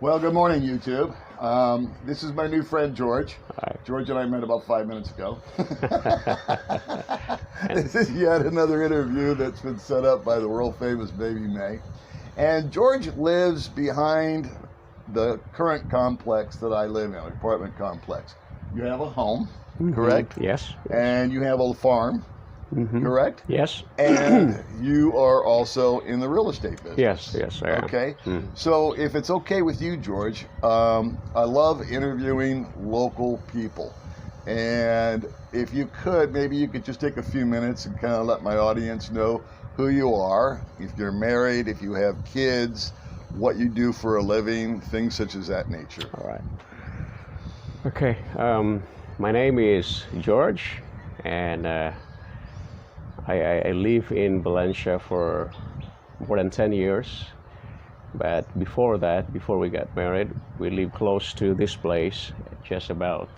Well, good morning, YouTube. This is my new friend, George. Hi. George and I met about 5 minutes ago. This is yet another interview that's been set up by the world-famous Baby May. And George lives behind the current complex that I live in, an apartment complex. You have a home, correct? Yes. And you have a farm, correct? Yes. And you are also in the real estate business. Yes, I am. Okay. So if it's okay with you, George, I love interviewing local people. And if you could, maybe you could just take a few minutes and kind of let my audience know who you are, if you're married, if you have kids, what you do for a living, things such as that nature. All right. Okay. My name is George, and I live in Valencia for more than 10 years. But before that, before we got married, we lived close to this place, just about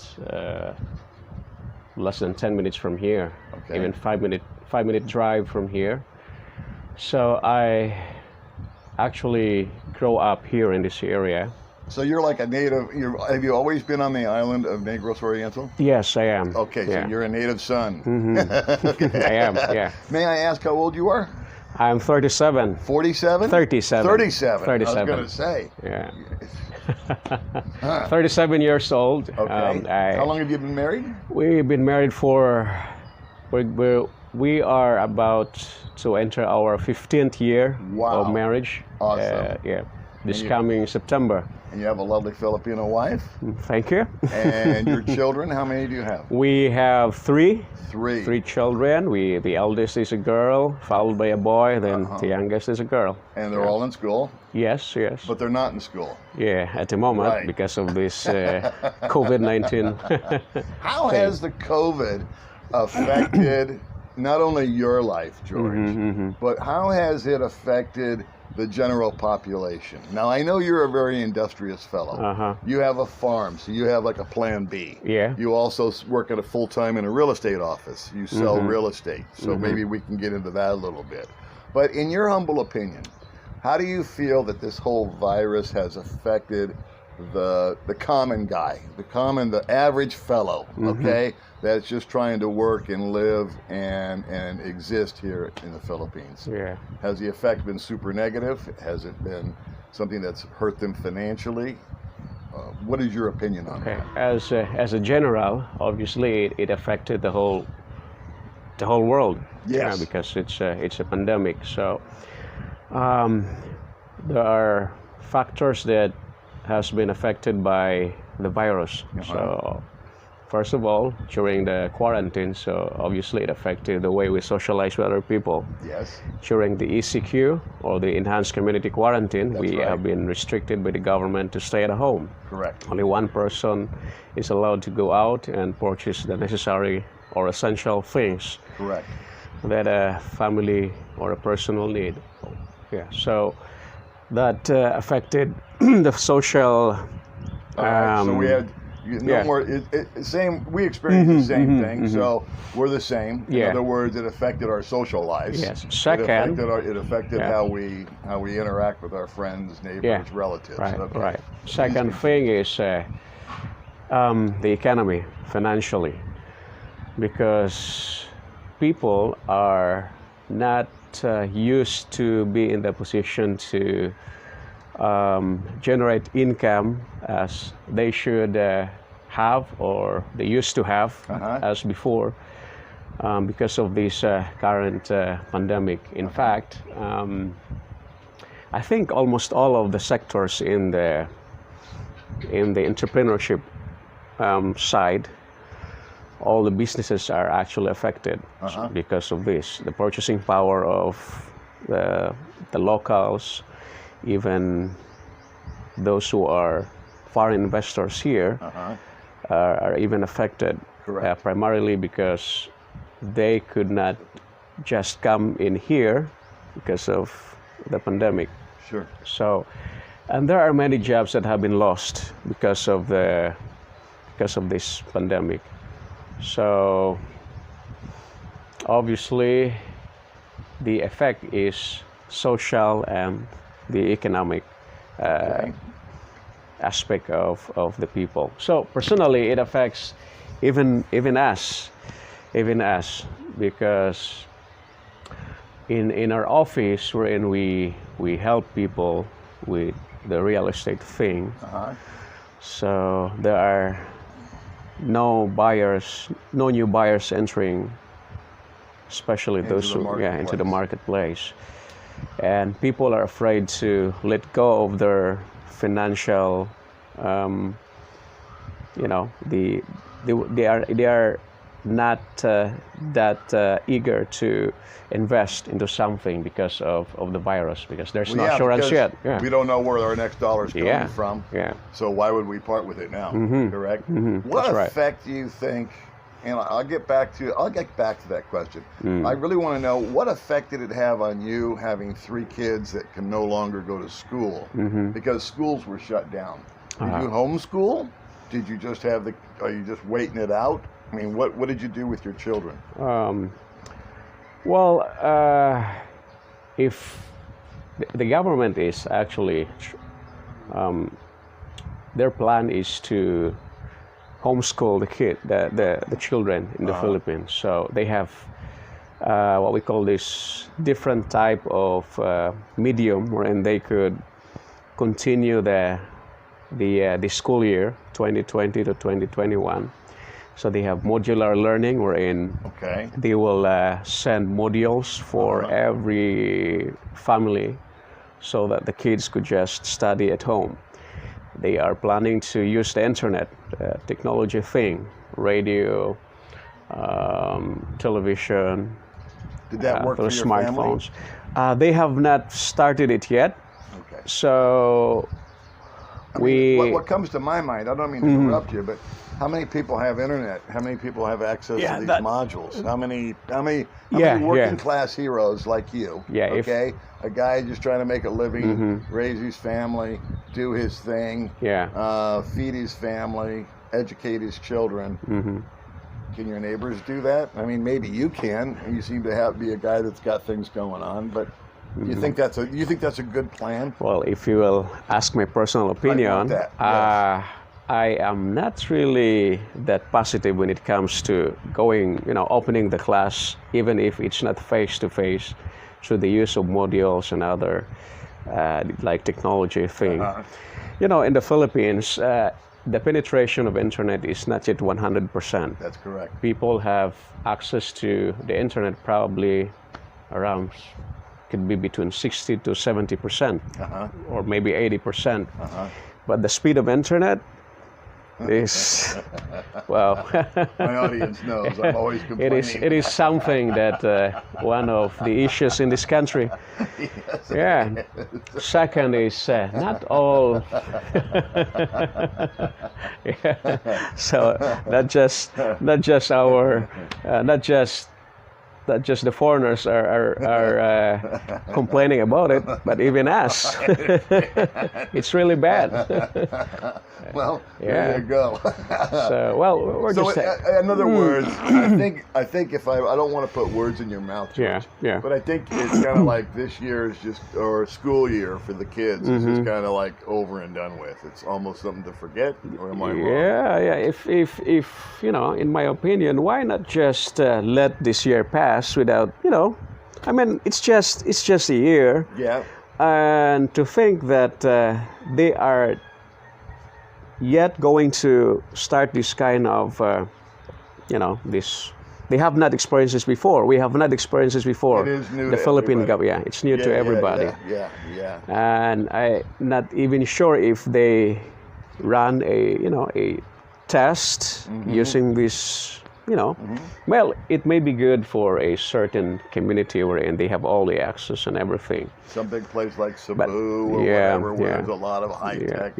less than 10 minutes from here, even 5-minute drive from here. So I actually grew up here in this area. So you're like a native, have you always been on the island of Negros Oriental? Yes, I am. Okay, yeah. So you're a native son. Okay. I am, yeah. May I ask how old you are? I'm 37. 47? 37. 37. 37. I was going to say. Yeah. 37 years old. Okay. How long have you been married? We've been married for, we are about to enter our 15th year of marriage. Awesome. Yeah. This coming September. And you have a lovely Filipino wife. Thank you. And your children, how many do you have? We have three. Three. Three children. The eldest is a girl, followed by a boy, then the youngest is a girl. And they're all in school? Yes. But they're not in school? Yeah, at the moment, because of this COVID-19. How has the COVID affected not only your life, George, but how has it affected the general population? Now, I know you're a very industrious fellow. You have a farm, so you have like a plan B. Yeah. You also work at a full-time in a real estate office. You sell real estate, so maybe we can get into that a little bit. But in your humble opinion, how do you feel that this whole virus has affected the common guy, the average fellow, okay, that's just trying to work and live and exist here in the Philippines? Yeah. Has the effect been super negative? Has it been something that's hurt them financially? What is your opinion on that? As a general, obviously it affected the whole world. Yes. Because it's a pandemic. So there are factors that has been affected by the virus. So first of all, during the quarantine, so obviously it affected the way we socialize with other people. Yes. During the ECQ, or the Enhanced Community Quarantine, we have been restricted by the government to stay at home. Correct. Only one person is allowed to go out and purchase the necessary or essential things. Correct. That a family or a person will need. Yeah. So that affected the social. So we had more. Same. We experienced the same thing. So we're the same. In other words, it affected our social lives. Yes. Second, it affected how we interact with our friends, neighbors, relatives. Right. Second thing is the economy, financially, because people are not used to be in the position to generate income as they should have, or they used to have as before, because of this current pandemic. In fact, I think almost all of the sectors in the entrepreneurship side, all the businesses are actually affected because of this. The purchasing power of the locals, even those who are foreign investors here, are even affected. Primarily because they could not just come in here because of the pandemic. Sure. So, and there are many jobs that have been lost because of this pandemic. So obviously the effect is social and the economic aspect of the people. So personally, it affects even us, because in our office wherein we help people with the real estate thing. So there are no new buyers entering, especially those who into the marketplace, and people are afraid to let go of their financial, they are not that eager to invest into something because of the virus, because there's no assurance yet. We don't know where our next dollar is coming from. So why would we part with it now? Correct. What effect do you think? And I'll get back to that question. I really want to know, what effect did it have on you having 3 kids that can no longer go to school because schools were shut down? Did you homeschool? Did you just are you just waiting it out? I mean, what did you do with your children? If the government is actually, their plan is to homeschool the children in the Philippines. So they have what we call this different type of medium wherein they could continue the school year 2020 to 2021. So they have modular learning wherein they will send modules for every family so that the kids could just study at home. They are planning to use the internet, technology thing, radio, television, Did that work for your smartphones. family? They have not started it yet. So what comes to my mind, I don't mean to interrupt you, but how many people have internet? How many people have access to these modules? How many working class heroes like you? A guy just trying to make a living, raise his family, do his thing, feed his family, educate his children. Can your neighbors do that? I mean, maybe you can. You seem to be a guy that's got things going on, but you think that's a good plan? Well, if you will ask my personal opinion, I am not really that positive when it comes to opening the class, even if it's not face to face, through the use of modules and other like technology thing. In the Philippines, the penetration of internet is not yet 100%. That's correct. People have access to the internet probably around, could be between 60 to 70%, or maybe 80%. But the speed of internet is, well, my audience knows I'm always complaining. It is something that one of the issues in this country. Second is not all. So not just the foreigners are complaining about it, but even us. It's really bad. Well, there you go. So, we're just. In other words, I think if I don't want to put words in your mouth, George, but I think it's kind of like this year is just, or school year for the kids is just kind of like over and done with. It's almost something to forget, or am I wrong? If in my opinion, why not just let this year pass without, I mean, it's just a year. And to think that they are yet going to start this kind of, they have not experienced this before. We have not experienced this before. It is new the to Philippine everybody. government, it's new to everybody. Yeah. And I'm not even sure if they run a test using this. Well, it may be good for a certain community wherein they have all the access and everything. Some big place like Cebu or whatever, where there's a lot of high-tech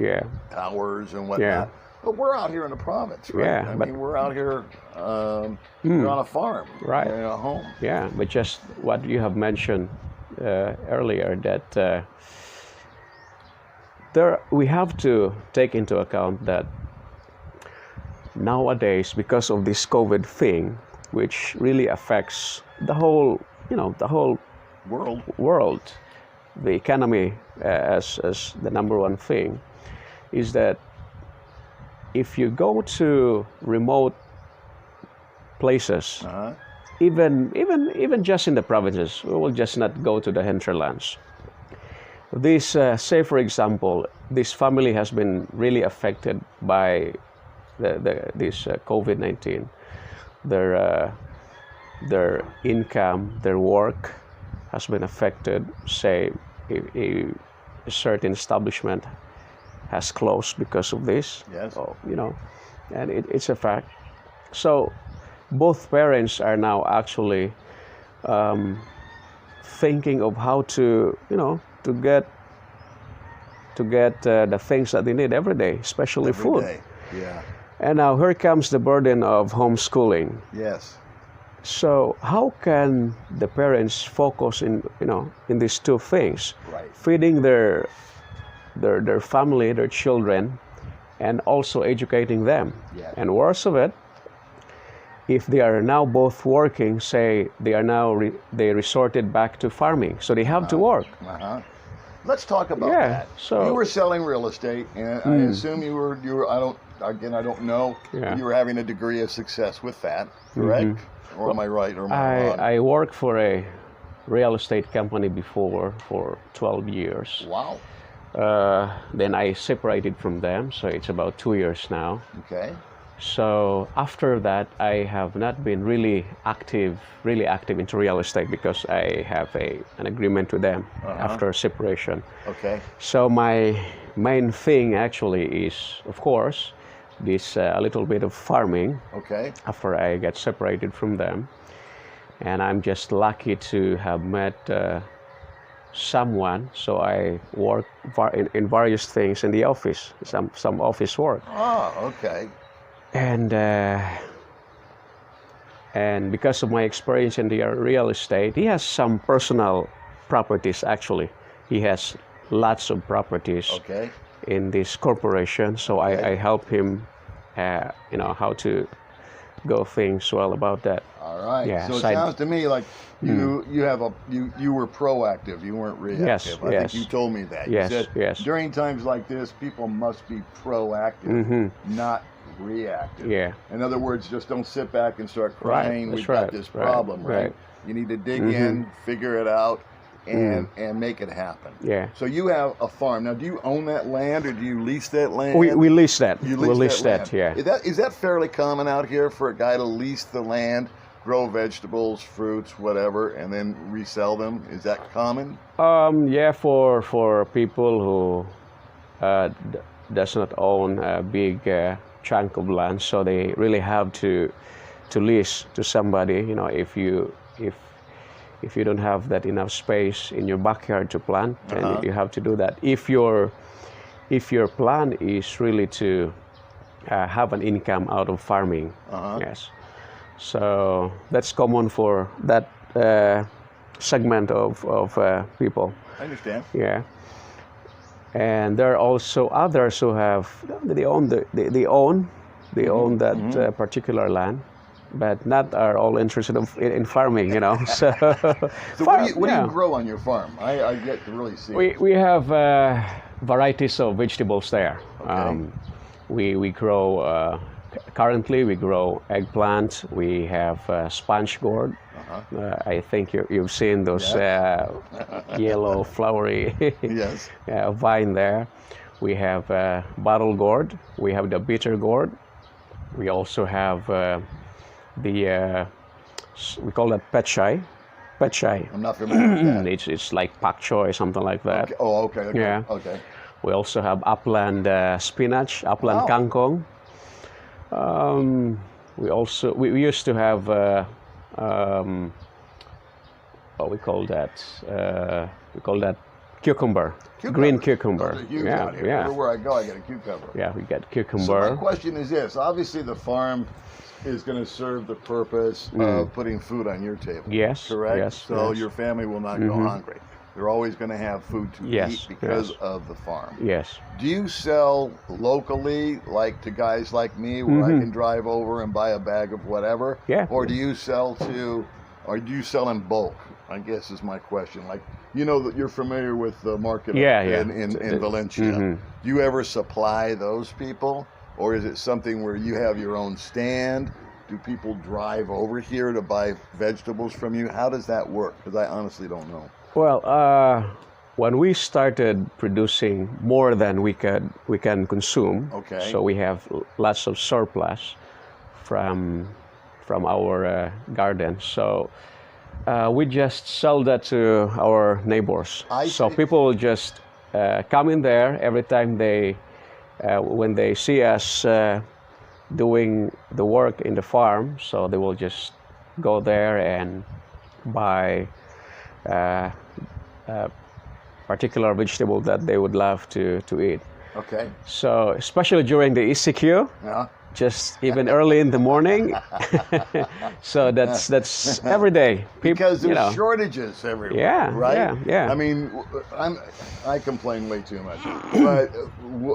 towers and whatnot. But we're out here in the province, right? I mean, we're out here we're on a farm, right? In a home. Yeah, but just what you have mentioned earlier, that we have to take into account that nowadays, because of this COVID thing, which really affects the whole world, the economy as the number one thing, is that if you go to remote places, even just in the provinces, we will just not go to the hinterlands. This, say for example, this family has been really affected by this COVID-19. Their income, their work has been affected. Say a certain establishment has closed because of this. Yes. So, and it's a fact. So both parents are now actually thinking of how to get the things that they need every day, especially Every food. day. Yeah. And now here comes the burden of homeschooling. Yes. So how can the parents focus in these two things, Right. feeding their family, their children, and also educating them? Yeah. And worse of it, if they are now both working, say they are now they resorted back to farming, so they have to work. Let's talk about Yeah, that. so- You were selling real estate, and I assume you were. I don't know. Yeah. You were having a degree of success with that, correct? Or am I right? Or am I wrong? I worked for a real estate company before for 12 years. Wow. Then I separated from them, so it's about 2 years now. Okay. So after that, I have not been really active into real estate because I have an agreement with them after separation. Okay. So my main thing actually is, of course, this a little bit of farming. Okay. After I get separated from them, and I'm just lucky to have met someone. So I work in various things in the office, some office work. Oh, okay. And because of my experience in the real estate, he has some personal properties. Actually, he has lots of properties Okay. in this corporation. So I help him, how to go things well about that. All right. Yeah, So it side- sounds to me like you were proactive. You weren't reactive. I yes. think you told me that. Yes, You said yes. during times like this, people must be proactive, not reactive. Yeah. In other words, just don't sit back and start Right, crying. that's We've got right, this right, problem, right? right. You need to dig in, figure it out, and make it happen. Yeah. So you have a farm now. Do you own that land, or do you lease that land? We lease that. You we lease that. land. Yeah. Is that fairly common out here for a guy to lease the land, grow vegetables, fruits, whatever, and then resell them? Is that common? Yeah, for people who does not own a big chunk of land, so they really have to lease to somebody. If you don't have that enough space in your backyard to plant, then you have to do that. If your plan is really to have an income out of farming, yes. So that's common for that segment of people. I understand. Yeah. And there are also others who have they own that particular land, but not are all interested in farming. So, So what do you grow on your farm? I get to really see. We have varieties of vegetables there. Okay. We grow currently we grow eggplant. We have sponge gourd. I think you've seen those yellow flowery Yes. vine there. We have bottle gourd. We have the bitter gourd. We also have we call that pechay. I'm not familiar with that. It's like pak choy, something like that. Okay. Oh, okay. Yeah. Okay. We also have upland spinach, upland Wow. kangkong. We used to have what we call that cucumber. Green cucumber. Those are huge Yeah, out here. yeah. Everywhere I go, I get a cucumber. Yeah, we get So cucumber. my question is this: obviously, the farm is going to serve the purpose of putting food on your table. Yes, Correct. yes, So yes. your family will not go hungry. They're always going to have food to Yes, eat because yes. of the farm. Yes. Do you sell locally, like to guys like me, where I can drive over and buy a bag of whatever? Yeah. Or do you sell in bulk? I guess is my question. Like, you know that you're familiar with the market Yeah. in Valencia. Do you ever supply those people, or is it something where you have your own stand? Do people drive over here to buy vegetables from you? How does that work? Because I honestly don't know. Well, when we started producing more than we can consume, Okay. so we have lots of surplus from our garden. So we just sell that to our neighbors. So see. people will just come in there every time when they see us doing the work in the farm. So they will just go there and buy particular vegetable that they would love to eat. Okay. So especially during the ECQ, Yeah. just even early in the morning. So that's every day. Because there's shortages everywhere, Yeah, right? yeah. I mean, I complain way too much, but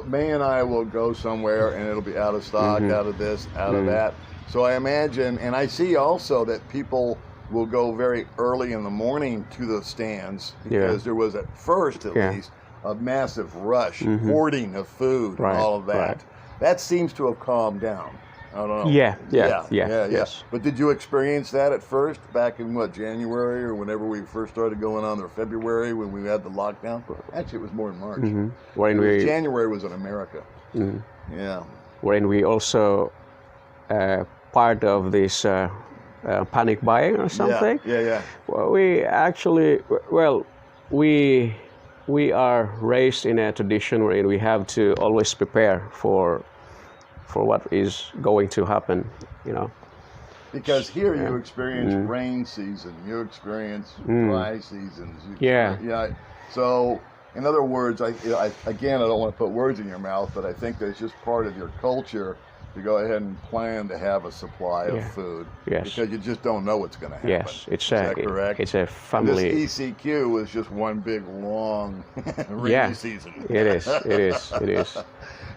May and I will go somewhere and it'll be out of stock, out of this, out of that. So I imagine, and I see also that people will go very early in the morning to the stands because there was at first at least a massive rush, hoarding of food and all of that. Right. That seems to have calmed down. I don't know. Yeah. Yes. But did you experience that at first, back in January or whenever we first started going on, or February when we had the lockdown? Actually, it was more in March. January was in America. Yeah. Wherein we also part of this panic buying or something. Yeah. Well, we are raised in a tradition where we have to always prepare for what is going to happen, Because here you experience rain season, you experience dry seasons. Yeah. So, in other words, I don't want to put words in your mouth, but I think that's just part of your culture to go ahead and plan to have a supply of food. Yes. Because you just don't know what's going to happen. Yes, Is that correct? It's a family. This ECQ was just one big long rainy season. It is.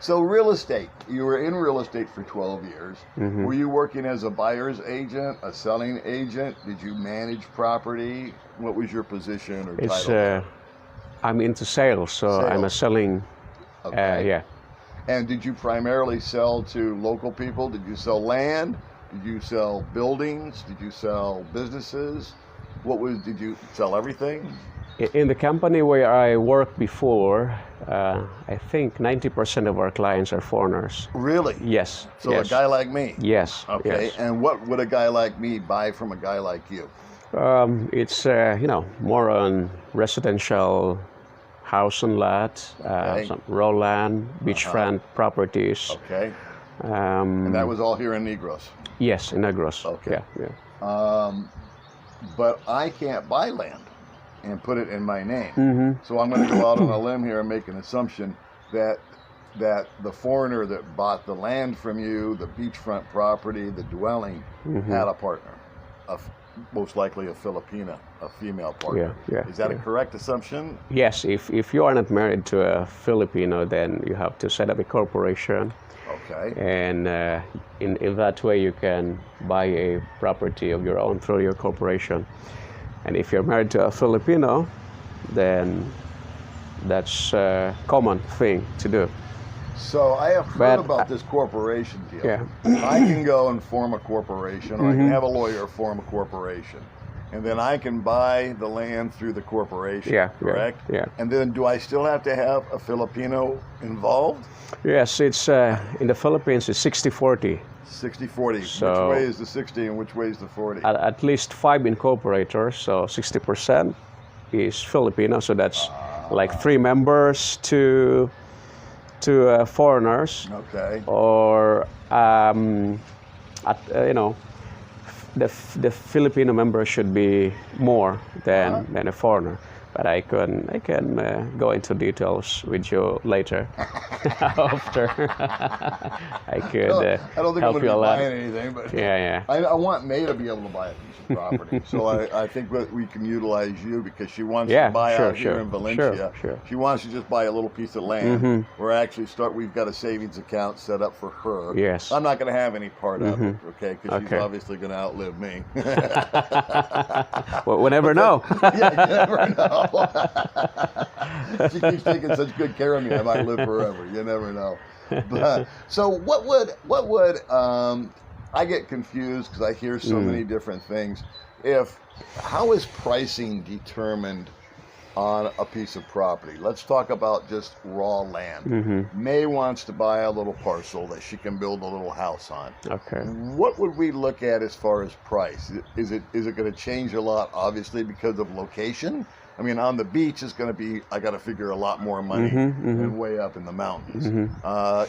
So real estate, you were in real estate for 12 years. Were you working as a buyer's agent, a selling agent? Did you manage property? What was your position or title? I'm into sales, so I'm a selling. Okay. And did you primarily sell to local people? Did you sell land? Did you sell buildings? Did you sell businesses? Did you sell everything? In the company where I worked before, I think 90% of our clients are foreigners. Really? Yes. So a guy like me? Yes. Okay. Yes. And what would a guy like me buy from a guy like you? It's more on residential house and lot, some raw land, beachfront properties. Okay. And that was all here in Negros? Yes, in Negros. Okay. Yeah. But I can't buy land and put it in my name. So I'm going to go out on a limb here and make an assumption that the foreigner that bought the land from you, the beachfront property, the dwelling, had a partner, most likely a Filipina, a female partner. Yeah. Is that a correct assumption? Yes. If you are not married to a Filipino, then you have to set up a corporation. Okay. And in that way, you can buy a property of your own through your corporation. And if you're married to a Filipino, then that's a common thing to do. So I have heard about this corporation deal. Yeah. I can go and form a corporation, or I can have a lawyer form a corporation. And then I can buy the land through the corporation, correct? Yeah. And then do I still have to have a Filipino involved? Yes, it's in the Philippines, it's 60-40. 60-40. So, which way is the 60 and which way is the 40? At least 5 incorporators, so 60% is Filipino, so that's like 3 members to foreigners. Okay. Or the Filipino member should be more than a foreigner. but I can go into details with you later. After I could I don't think I'm help going you to a be lot. buying anything, but Yeah. I want May to be able to buy a piece of property. So I think that we can utilize you because she wants to buy out here in Valencia. Sure. She wants to just buy a little piece of land. We're actually we've got a savings account set up for her. Yes. I'm not going to have any part of it, okay? Because she's obviously going to outlive me. Well, we never know. Yeah, you never know. She keeps taking such good care of me, I might live forever. You never know. But, so what would I get confused because I hear so many different things. How is pricing determined on a piece of property? Let's talk about just raw land. May wants to buy a little parcel that she can build a little house on. Okay. What would we look at as far as price? Is it going to change a lot, obviously, because of location? I mean, on the beach is going to be, I got to figure a lot more money than way up in the mountains.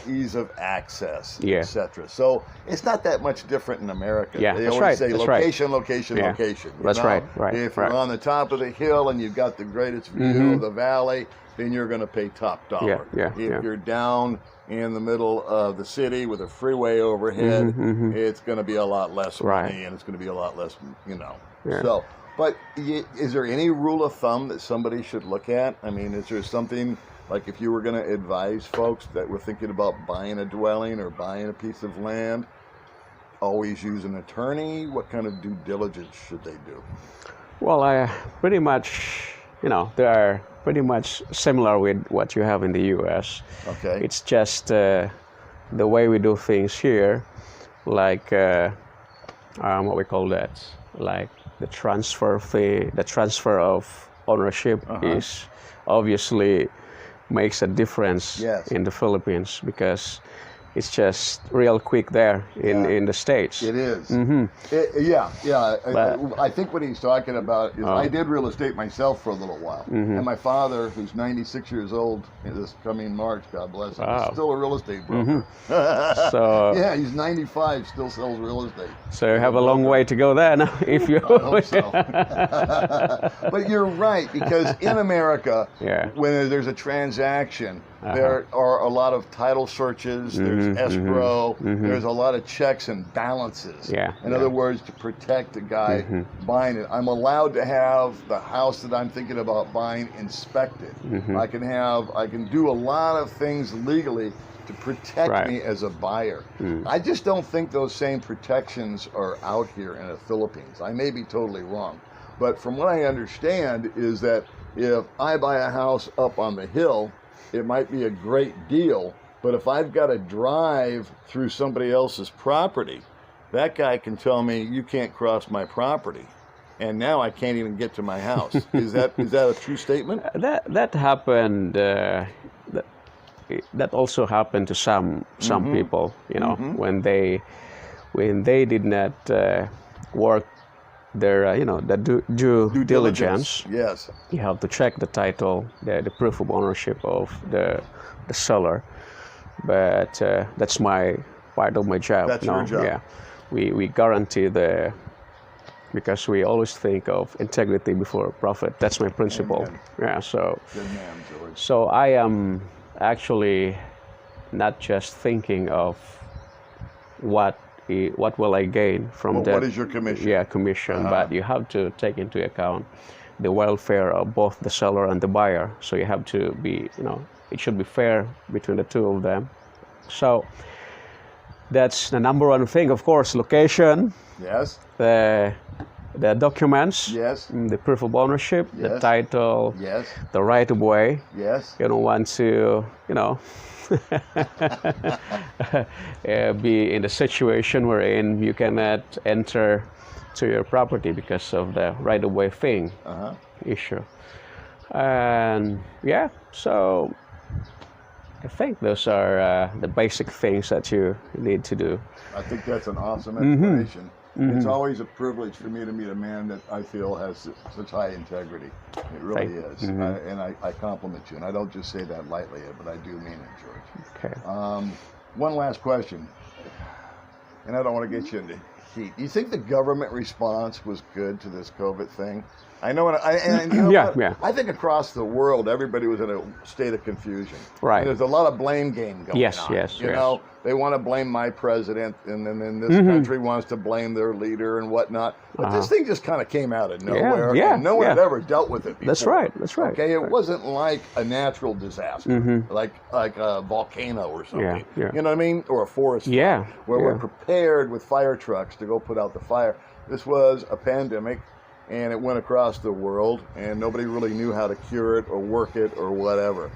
Ease of access, etc. So it's not that much different in America. Yeah, they that's always right. say That's location, right. location, Yeah. location. That's right. If you're on the top of the hill and you've got the greatest view of the valley, then you're going to pay top dollar. Yeah. If you're down in the middle of the city with a freeway overhead, it's going to be a lot less money, and it's going to be a lot less, Yeah. So. But is there any rule of thumb that somebody should look at? I mean, is there something, like if you were going to advise folks that were thinking about buying a dwelling or buying a piece of land, always use an attorney? What kind of due diligence should they do? Well, I pretty much, they are pretty much similar with what you have in the U.S. Okay. It's just the way we do things here, like what we call that, like the transfer fee, the transfer of ownership is obviously makes a difference in the Philippines because it's just real quick there in the States. It is. But, I think what he's talking about is I did real estate myself for a little while. And my father, who's 96 years old this coming March, God bless him, is still a real estate broker. So yeah, he's 95, still sells real estate. So you have a long way to go then, if you. I hope so. But you're right, because in America, when there's a transaction, there are a lot of title searches, there's escrow, there's a lot of checks and balances. In other words, to protect the guy buying it. I'm allowed to have the house that I'm thinking about buying inspected. I can do a lot of things legally to protect me as a buyer. I just don't think those same protections are out here in the Philippines. I may be totally wrong. But from what I understand is that if I buy a house up on the hill, it might be a great deal, but if I've got to drive through somebody else's property, that guy can tell me, you can't cross my property. And now I can't even get to my house. Is that a true statement? That happened. That also happened to some people. When they did not work their the due diligence. Yes. You have to check the title, the proof of ownership of the seller. But that's part of my job. That's your job. Yeah, we guarantee because we always think of integrity before profit. That's my principle. Amen. Yeah. So. Good man, George. So I am actually not just thinking of what will I gain from that. What is your commission? Yeah, commission. But you have to take into account the welfare of both the seller and the buyer. So you have to be, it should be fair between the two of them. So that's the number one thing. Of course, location. Yes. The documents. Yes. The proof of ownership. Yes. The title. Yes. The right of way. Yes. You don't want to, be in the situation wherein you cannot enter to your property because of the right-of-way thing issue. And so I think those are the basic things that you need to do. I think that's an awesome explanation. It's always a privilege for me to meet a man that I feel has such high integrity. It really is. And I compliment you. And I don't just say that lightly, but I do mean it, George. Okay. One last question. And I don't want to get you into heat. Do you think the government response was good to this COVID thing? I know, and you know Yeah, what? yeah. I think across the world, everybody was in a state of confusion. Right. And there's a lot of blame game going Yes, on. yes, You yes. know, they want to blame my president, and then this country wants to blame their leader and whatnot. But this thing just kind of came out of nowhere, yeah, and no one yeah. had ever dealt with it before. That's right. That's right. Okay, it wasn't like a natural disaster, like a volcano or something. Yeah, yeah. You know what I mean? Or a forest fire, Yeah, where yeah. we're prepared with fire trucks to go put out the fire. This was a pandemic, and it went across the world, and nobody really knew how to cure it or work it or whatever.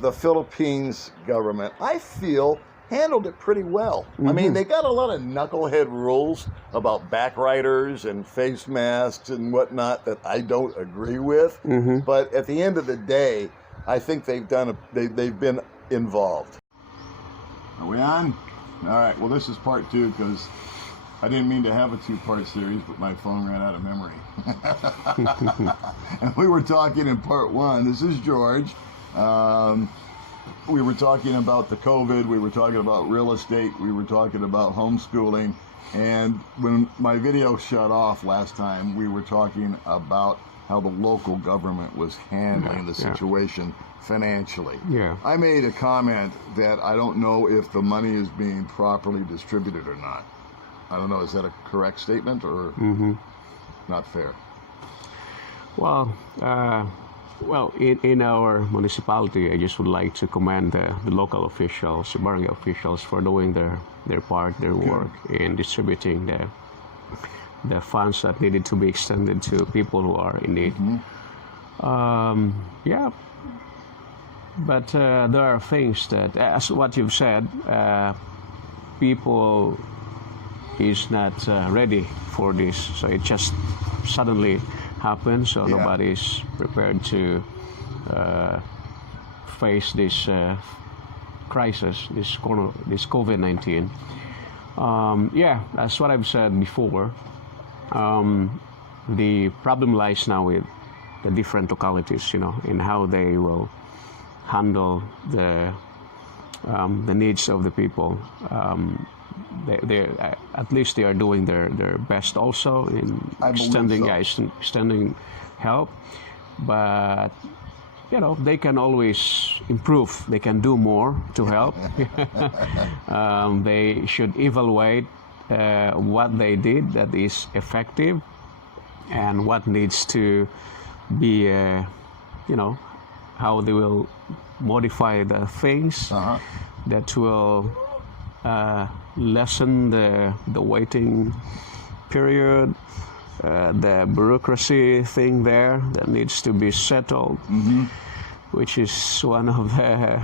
The Philippines government, I feel, handled it pretty well. I mean, they got a lot of knucklehead rules about backriders and face masks and whatnot that I don't agree with. But at the end of the day, I think they've been involved. Are we on? All right. Well, this is part 2 because I didn't mean to have a 2-part series, but my phone ran out of memory. And we were talking in part 1. This is George. We were talking about the COVID. We were talking about real estate. We were talking about homeschooling. And when my video shut off last time, we were talking about how the local government was handling the situation financially. Yeah. I made a comment that I don't know if the money is being properly distributed or not. I don't know, is that a correct statement or not fair? Well, in our municipality, I just would like to commend the local officials, the barangay officials, for doing their part, their work in distributing the funds that needed to be extended to people who are in need. Yeah, but there are things that, as what you've said, people is not ready for this, so it just suddenly happens, so nobody's prepared to face this crisis, this COVID-19. Yeah, that's what I've said before. The problem lies now with the different localities, in how they will handle the needs of the people. They at least they are doing their best also in extending help, but they can always improve. They can do more to help. They should evaluate what they did that is effective and what needs to be how they will modify the things that will lessen the waiting period, the bureaucracy thing there that needs to be settled, which is one of the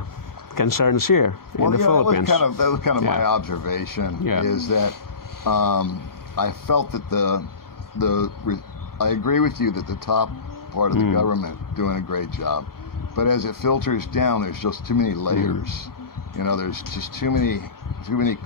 concerns here in the Philippines. That was kind of my observation, is that I felt that I agree with you that the top part of the government doing a great job, but as it filters down, there's just too many layers. There's just too many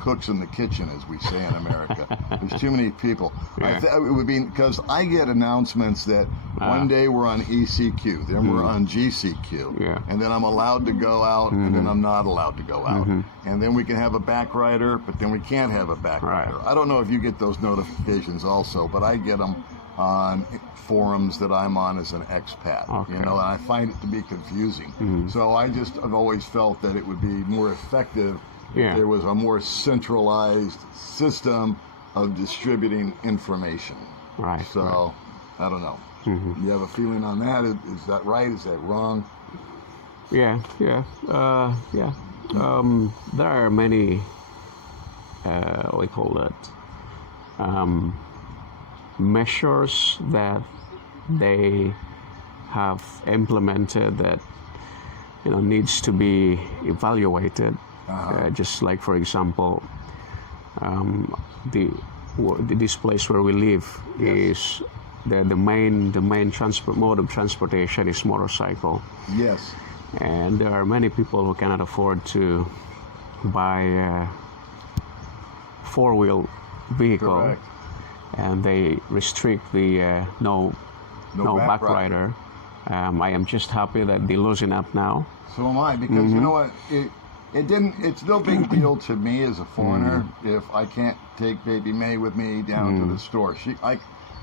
cooks in the kitchen, as we say in America. There's too many people. It would be because I get announcements that one day we're on ECQ, then we're on GCQ, and then I'm allowed to go out, and then I'm not allowed to go out, and then we can have a backrider, but then we can't have a backrider. I don't know if you get those notifications also, but I get them on forums that I'm on as an expat, and I find it to be confusing. So I've always felt that it would be more effective if there was a more centralized system of distributing information. Right. So, I don't know. You have a feeling on that? Is that right? Is that wrong? Yeah. There are many, we call it, measures that they have implemented that needs to be evaluated. Just like, for example, this place where we live is the main mode of transportation is motorcycle. Yes. And there are many people who cannot afford to buy a 4-wheel vehicle. Correct. And they restrict the no backrider. I am just happy that they're losing up now. So am I, because you know what? It's no big deal to me as a foreigner if I can't take baby May with me down to the store.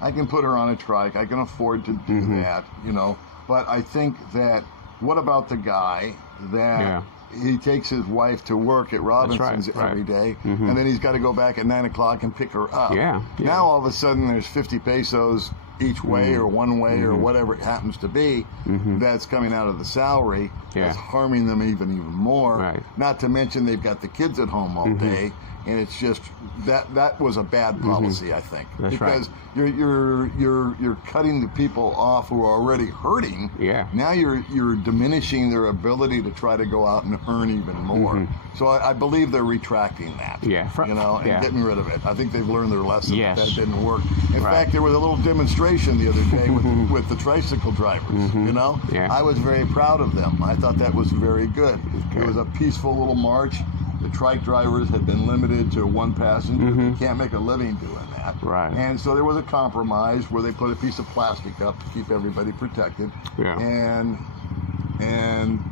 I can put her on a trike. I can afford to do that, you know. But I think that, what about the guy that he takes his wife to work at Robinson's every day, and then he's got to go back at 9 o'clock and pick her up? Now all of a sudden there's 50 pesos each way or one way or whatever it happens to be that's coming out of the salary that's harming them even more. Not to mention they've got the kids at home all day, and it's just that was a bad policy, I think, because you're cutting the people off who are already hurting. Now you're diminishing their ability to try to go out and earn even more. So I believe they're retracting that. You know, and getting rid of it. I think they've learned their lesson. That didn't work. In fact, there was a little demonstration the other day with the tricycle drivers. You know, I was very proud of them. I thought that was very good. It was a peaceful little march. The trike drivers had been limited to one passenger. They can't make a living doing that. And so there was a compromise where they put a piece of plastic up to keep everybody protected. And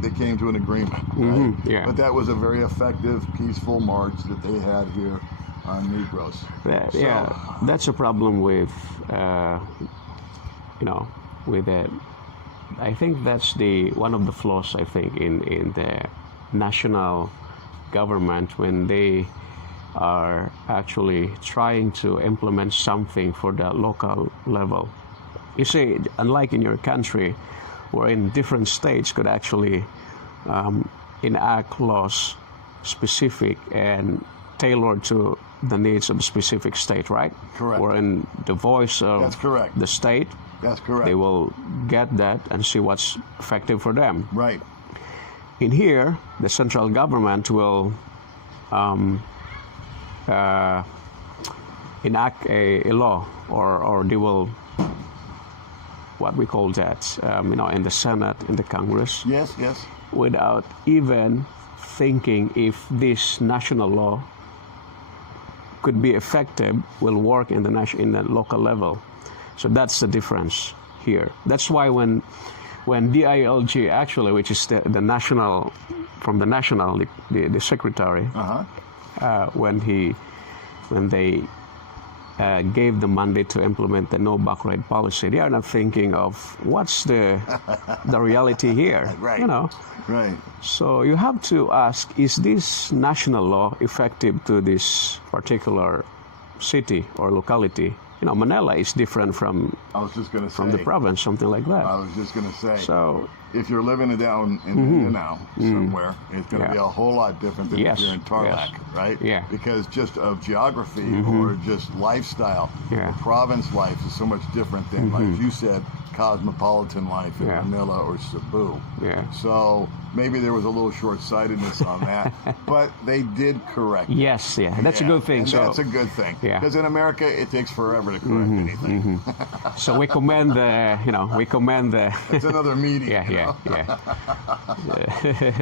they came to an agreement. But that was a very effective, peaceful march that they had here on Negros. That's a problem with, you know, with it. I think that's one of the flaws, I think, in the national government when they are actually trying to implement something for the local level. You see, unlike in your country, wherein different states could actually enact laws specific and tailored to the needs of a specific state, right? Wherein the voice of the state, they will get that and see what's effective for them. In here, the central government will enact a law, or they will, what we call that, you know, in the Senate, in the Congress, without even thinking if this national law could be effective, will work in the local level. So that's the difference here. That's why when DILG actually, which is the national, from the national, the secretary, when they gave the mandate to implement the no back ride policy, they are not thinking of what's the reality here. You know. So you have to ask: is this national law effective to this particular city or locality? You know, Manila is different from the province, something like that. I was just going to say. So if you're living down in Mindanao somewhere, it's going to be a whole lot different than if you're in Tarlac, right? Because just of geography or just lifestyle, the province life is so much different than, like you said, cosmopolitan life in Manila or Cebu. So maybe there was a little short-sightedness on that, but they did correct it. That's a good thing. And that's a good thing, because in America it takes forever to correct anything. So we commend the, you know, It's another meeting.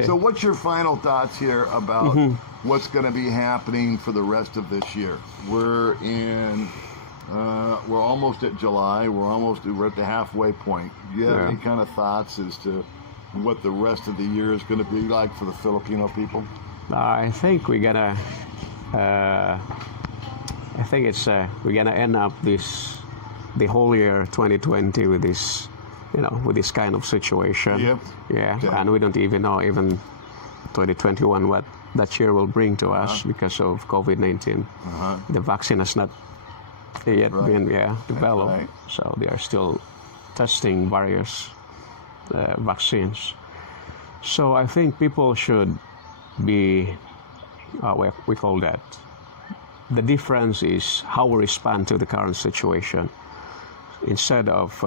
So what's your final thoughts here about what's going to be happening for the rest of this year? We're almost at July. We're at the halfway point. Do you have any kind of thoughts as to what the rest of the year is going to be like for the Filipino people? I think we're gonna end up the whole year 2020 with this, you know, with this kind of situation. And we don't even know 2021 what that year will bring to us because of COVID-19. The vaccine has not yet been developed, so they are still testing various vaccines. So I think people should be, we call that, the difference is how we respond to the current situation. Instead of,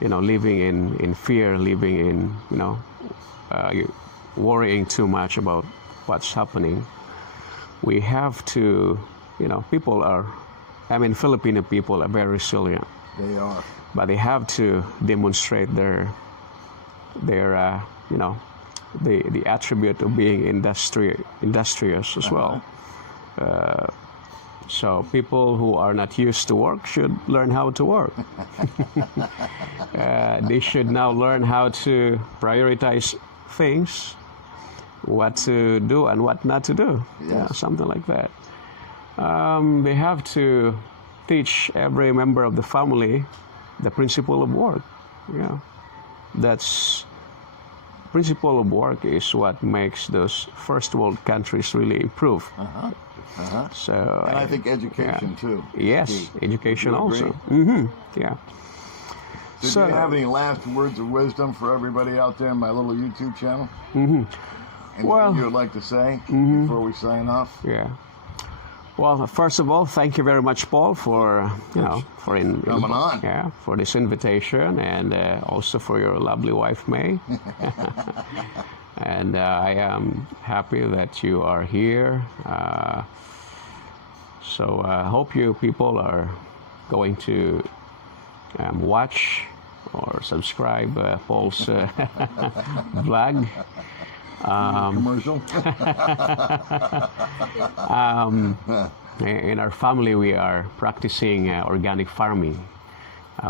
you know, living in fear, living in, you know, worrying too much about what's happening, we have to, you know, Filipino people are very resilient. They are. But they have to demonstrate their you know, the attribute of being industrious as well. So people who are not used to work should learn how to work. They should now learn how to prioritize things, what to do and what not to do. Something like that. They have to teach every member of the family the principle of work. Yeah, that's principle of work is what makes those first world countries really improve. So, and I think education too. Yes, education also. Yeah. Do you have any last words of wisdom for everybody out there in my little YouTube channel? Anything you would like to say before we sign off? Yeah. Well, first of all, thank you very much, Paul, for coming on. Yeah, for this invitation, and also for your lovely wife, May. And I am happy that you are here. So I hope you people are going to watch or subscribe Paul's vlog. Commercial. In our family, we are practicing organic farming,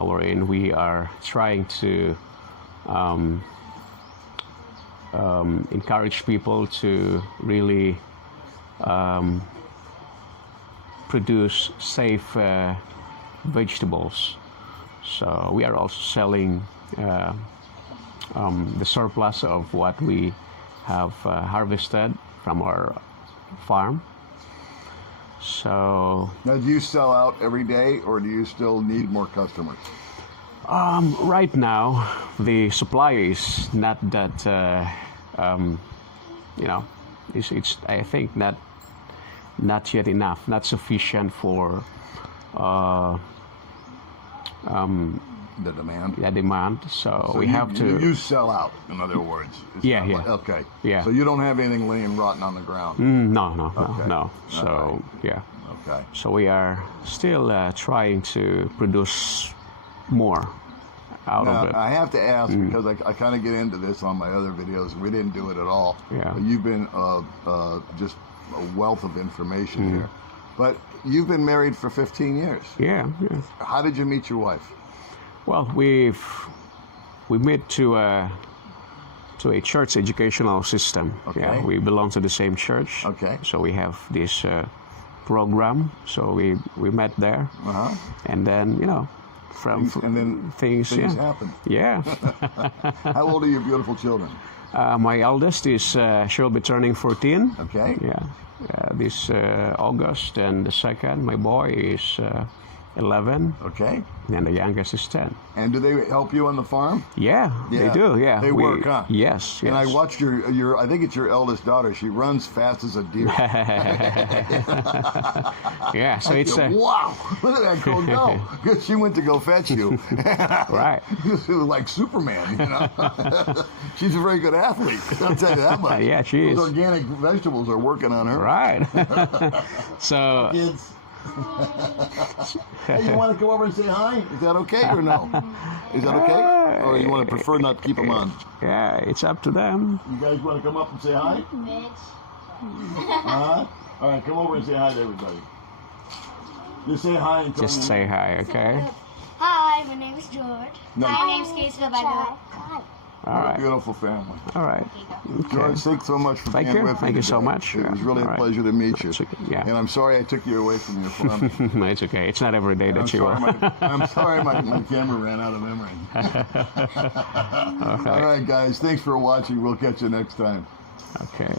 wherein we are trying to encourage people to really produce safe vegetables. So we are also selling the surplus of what we have harvested from our farm. So now, do you sell out every day, or do you still need more customers? Right now, the supply is not that it's I think not yet enough, not sufficient for the demand. Yeah, demand. So we have to. You sell out, in other words. Yeah. Okay. Yeah. So you don't have anything laying rotten on the ground. No. So yeah. Okay. So we are still trying to produce more out of it. I have to ask, because I kind of get into this on my other videos, and we didn't do it at all. Yeah. But you've been just a wealth of information here. But you've been married for 15 years. Yeah. How did you meet your wife? Well, we met to a church educational system. Okay. Yeah, we belong to the same church. Okay. So we have this program. So we met there, and then things happen. Yeah. How old are your beautiful children? My eldest is she'll be turning 14. Okay. Yeah. This August, and the second, my boy, is 11. Okay. And the youngest is 10. And do they help you on the farm? Yeah, they do. Yeah, they work, huh? Yes. And I watched your I think it's your eldest daughter. She runs fast as a deer. Yeah. So it's wow! Look at that girl go. Because she went to go fetch you. Right. It was like Superman, She's a very good athlete. I'll tell you that much. Yeah, she is. Those organic vegetables are working on her. Right. So. Kids. Hey, you want to come over and say hi? Is that okay or no? Is that okay? Or you want to prefer not to keep them on? Yeah, it's up to them. You guys want to come up and say hi? All right, come over and say hi to everybody. Just say hi and tell Just say hi, okay? Hi, my name is George. No. Hi, my name is Casey, by the way. All What a right. beautiful family. All right. George, thanks so much for being with me. Thank you so today. much. It was Yeah. really All a right. pleasure to meet you. It's okay. Yeah. And I'm sorry I took you away from your farm. No, it's okay. It's not every day that you are. I'm sorry my camera ran out of memory. All right, guys. Thanks for watching. We'll catch you next time. Okay.